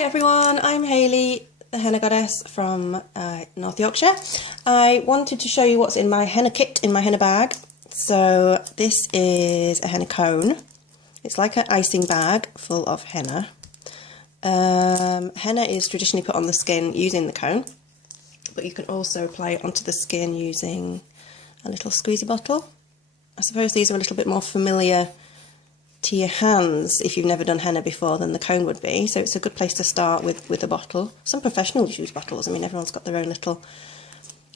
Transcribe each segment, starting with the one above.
Hi everyone, I'm Hayley, the henna goddess from North Yorkshire. I wanted to show you what's in my henna kit, in my henna bag. So this is a henna cone. It's like an icing bag full of henna. Henna is traditionally put on the skin using the cone, but you can also apply it onto the skin using a little squeezy bottle. I suppose these are a little bit more familiar to your hands if you've never done henna before than the cone would be, so it's a good place to start with a bottle. Some professionals use bottles. I mean, everyone's got their own little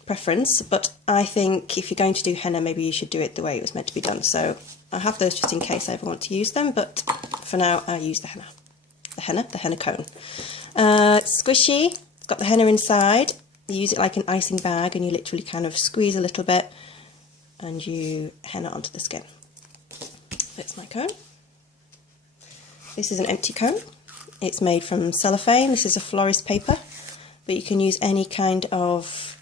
preference, but I think if you're going to do henna, maybe you should do it the way it was meant to be done. So I have those just in case I ever want to use them, but for now I use the henna cone. It's squishy, it's got the henna inside. You use it like an icing bag and you literally kind of squeeze a little bit and you henna onto the skin. That's my cone. This is an empty cone. It's made from cellophane. This is a florist paper, but you can use any kind of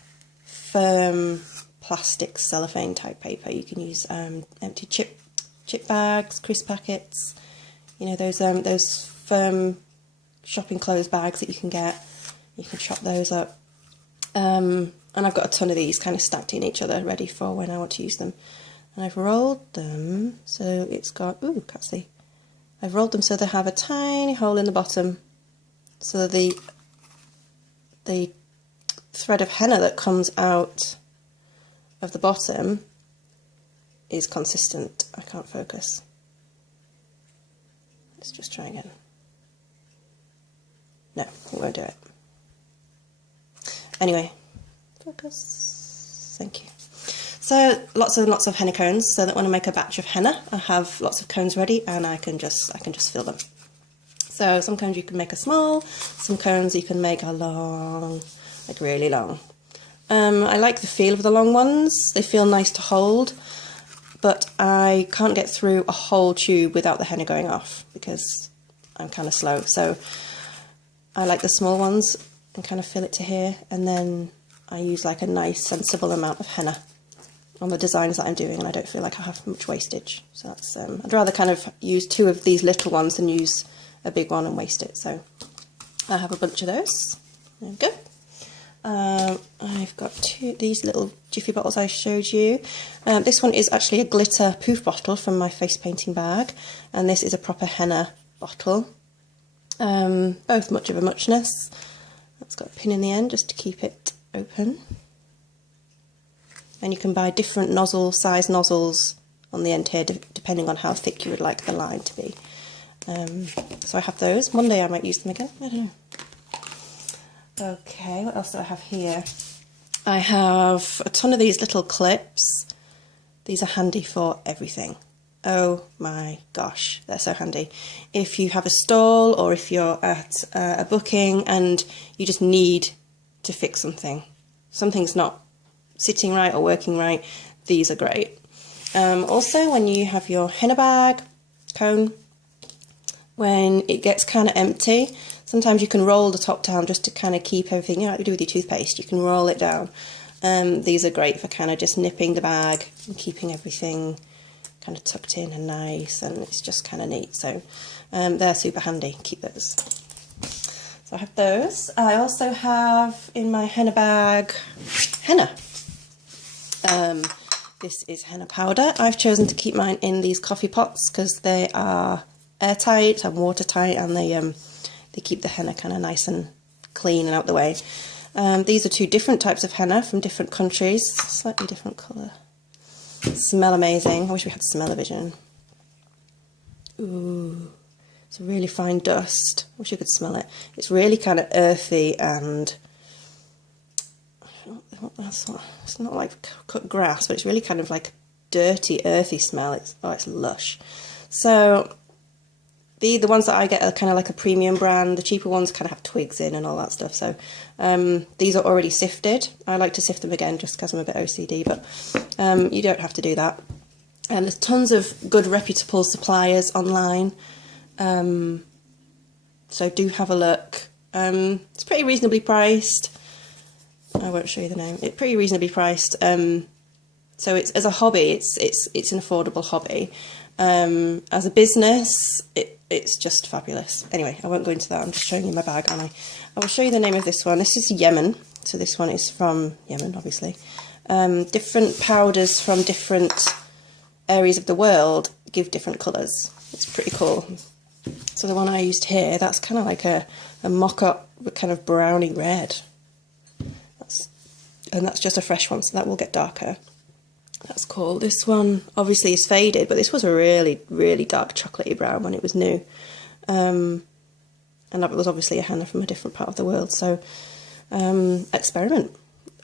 firm plastic cellophane type paper. You can use empty chip bags, crisp packets, you know, those firm shopping clothes bags that you can get. You can chop those up. And I've got a ton of these kind of stacked in each other, ready for when I want to use them. And I've rolled them so it's got, ooh, can't see. I've rolled them so they have a tiny hole in the bottom, so the thread of henna that comes out of the bottom is consistent. I can't focus. Let's just try again. No, it won't do it. Anyway, focus. Thank you. So lots of henna cones, so that when I make a batch of henna, I have lots of cones ready and I can just fill them. So some cones you can make a small, some cones you can make a long, like really long. I like the feel of the long ones. They feel nice to hold, but I can't get through a whole tube without the henna going off because I'm kind of slow. So I like the small ones and kind of fill it to here, and then I use like a nice sensible amount of henna on the designs that I'm doing, and I don't feel like I have much wastage. So that's I'd rather kind of use two of these little ones than use a big one and waste it. So I have a bunch of those. There we go. I've got these little jiffy bottles I showed you. This one is actually a glitter poof bottle from my face painting bag, and this is a proper henna bottle. Both much of a muchness. It's got a pin in the end just to keep it open. And you can buy different size nozzles on the end here, depending on how thick you would like the line to be. So I have those. One day I might use them again, I don't know. Okay, what else do I have here? I have a ton of these little clips. These are handy for everything. Oh my gosh, they're so handy. If you have a stall or if you're at a booking and you just need to fix something's not sitting right or working right, these are great. Also, when you have your henna bag, cone, when it gets kind of empty, sometimes you can roll the top down just to kind of keep everything, you know, like you do with your toothpaste, you can roll it down. These are great for kind of just nipping the bag and keeping everything kind of tucked in and nice, and it's just kind of neat. So they're super handy, keep those. So I have those. I also have in my henna bag henna. This is henna powder. I've chosen to keep mine in these coffee pots because they are airtight and watertight, and they keep the henna kind of nice and clean and out the way. These are two different types of henna from different countries, slightly different colour. Smell amazing. I wish we had smell-o-vision. Ooh, it's a really fine dust. I wish you could smell it. It's really kind of earthy and it's not like cut grass, but it's really kind of like dirty, earthy smell. It's lush. So the ones that I get are kind of like a premium brand. The cheaper ones kind of have twigs in and all that stuff. So these are already sifted. I like to sift them again just because I'm a bit OCD, but you don't have to do that. And there's tons of good reputable suppliers online. So do have a look. It's pretty reasonably priced. I won't show you the name. It's pretty reasonably priced. So it's as a hobby, it's an affordable hobby. As a business, it's just fabulous. Anyway, I won't go into that, I'm just showing you my bag, and I will show you the name of this one. This is Yemen, so this one is from Yemen, obviously. Different powders from different areas of the world give different colours. It's pretty cool. So the one I used here, that's kind of like a mock-up kind of browny red. And that's just a fresh one, so that will get darker. That's cool. This one obviously is faded, but this was a really, really dark chocolatey brown when it was new. And that was obviously a henna from a different part of the world. So experiment.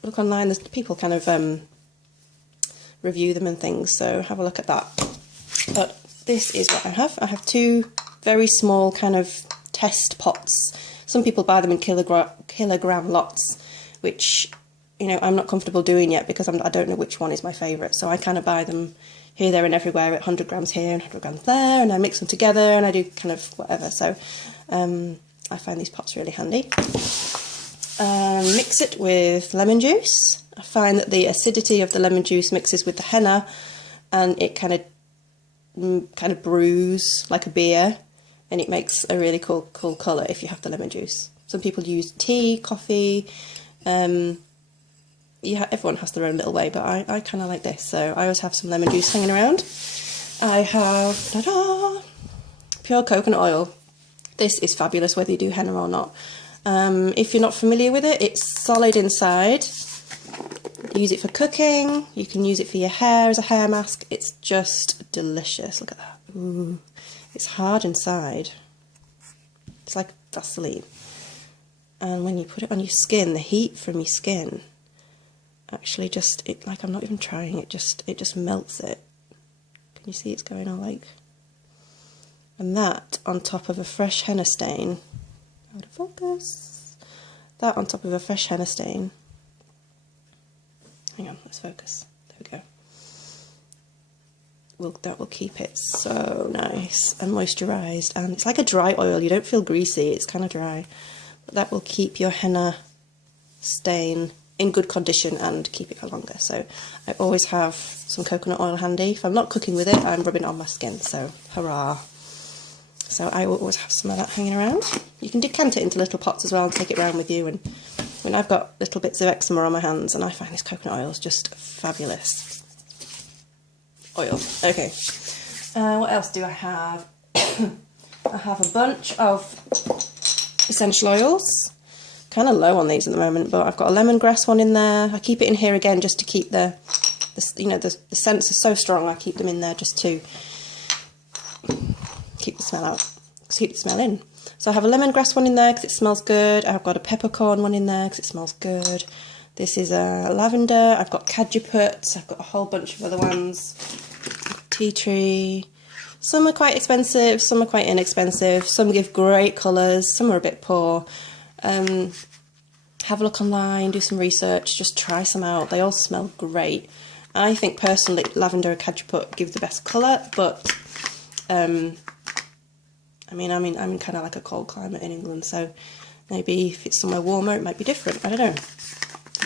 Look online, there's people kind of review them and things, so have a look at that. But this is what I have. I have 2 very small kind of test pots. Some people buy them in kilogram lots, which, you know, I'm not comfortable doing yet because I don't know which one is my favourite. So I kind of buy them here, there and everywhere at 100 grams here and 100 grams there, and I mix them together and I do kind of whatever. So I find these pots really handy. Mix it with lemon juice. I find that the acidity of the lemon juice mixes with the henna and it kind of brews like a beer, and it makes a really cool colour if you have the lemon juice. Some people use tea, coffee, yeah, everyone has their own little way, but I kind of like this, so I always have some lemon juice hanging around. I have, ta-da, pure coconut oil. This is fabulous whether you do henna or not. If you're not familiar with it, it's solid inside. Use it for cooking, you can use it for your hair as a hair mask. It's just delicious, look at that. Ooh. It's hard inside. It's like Vaseline. And when you put it on your skin, the heat from your skin actually just, like I'm not even trying, it just melts it. Can you see it's going all like, and that on top of a fresh henna stain, out of focus, that on top of a fresh henna stain, hang on, let's focus, there we go. That will keep it so nice and moisturised, and it's like a dry oil, you don't feel greasy, it's kind of dry, but that will keep your henna stain in good condition and keep it for longer. So I always have some coconut oil handy. If I'm not cooking with it, I'm rubbing it on my skin, so hurrah. So I will always have some of that hanging around. You can decant it into little pots as well and take it around with you, and when I've got little bits of eczema on my hands, and I find this coconut oil is just fabulous. Oil. Okay. What else do I have? I have a bunch of essential oils. Kind of low on these at the moment, but I've got a lemongrass one in there. I keep it in here again just to keep the scents are so strong. I keep them in there just to keep the smell out, keep the smell in. So I have a lemongrass one in there because it smells good. I've got a peppercorn one in there because it smells good. This is a lavender. I've got cajuput. I've got a whole bunch of other ones. Tea tree. Some are quite expensive, some are quite inexpensive. Some give great colours, some are a bit poor. Have a look online, do some research, just try some out. They all smell great. I think personally lavender and cajuput give the best colour, but I'm in kind of like a cold climate in England, so maybe if it's somewhere warmer it might be different. I don't know.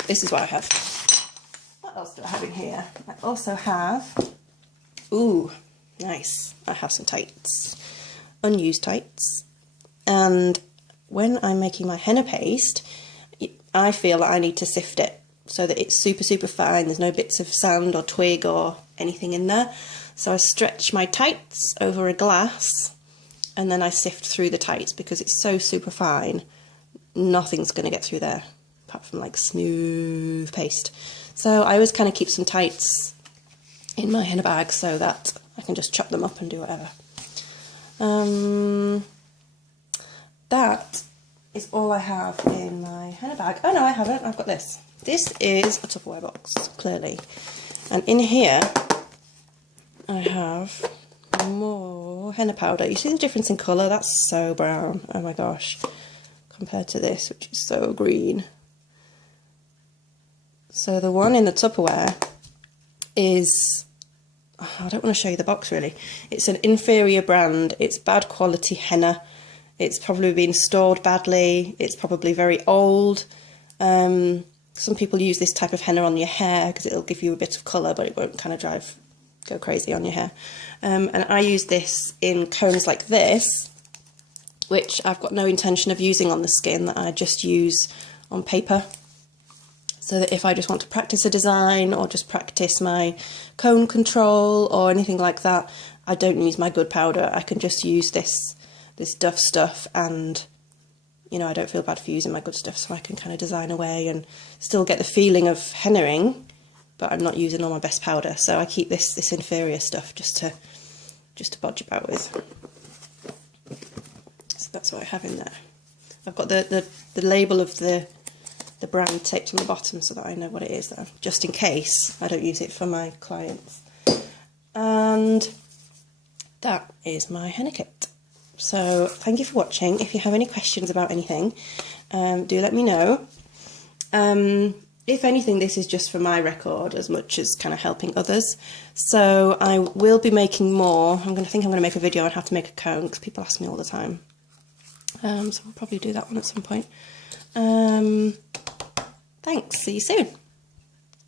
This is what I have. What else do I have in here? I also have, ooh, nice. I have some tights, unused tights, and when I'm making my henna paste, I feel that I need to sift it so that it's super, super fine. There's no bits of sand or twig or anything in there. So I stretch my tights over a glass and then I sift through the tights because it's so super fine. Nothing's going to get through there apart from like smooth paste. So I always kind of keep some tights in my henna bag so that I can just chop them up and do whatever. That is all I have in my henna bag. Oh no, I haven't. I've got this. This is a Tupperware box, clearly. And in here, I have more henna powder. You see the difference in colour? That's so brown. Oh my gosh. Compared to this, which is so green. So the one in the Tupperware is, I don't want to show you the box really. It's an inferior brand. It's bad quality henna. It's probably been stored badly. It's probably very old. Some people use this type of henna on your hair because it'll give you a bit of colour, but it won't kind of go crazy on your hair. And I use this in cones like this, which I've got no intention of using on the skin, that I just use on paper. So that if I just want to practice a design or just practice my cone control or anything like that, I don't use my good powder. I can just use this Duff stuff, and you know, I don't feel bad for using my good stuff, so I can kind of design away and still get the feeling of hennaing, but I'm not using all my best powder. So I keep this inferior stuff just to bodge about with. So that's what I have in there. I've got the label of the brand taped on the bottom so that I know what it is, just in case I don't use it for my clients. And that is my henna kit. So thank you for watching. If you have any questions about anything, do let me know. If anything, this is just for my record as much as kind of helping others. So I will be making more. I'm going to make a video on how to make a cone, because people ask me all the time. So I'll probably do that one at some point. Thanks, see you soon.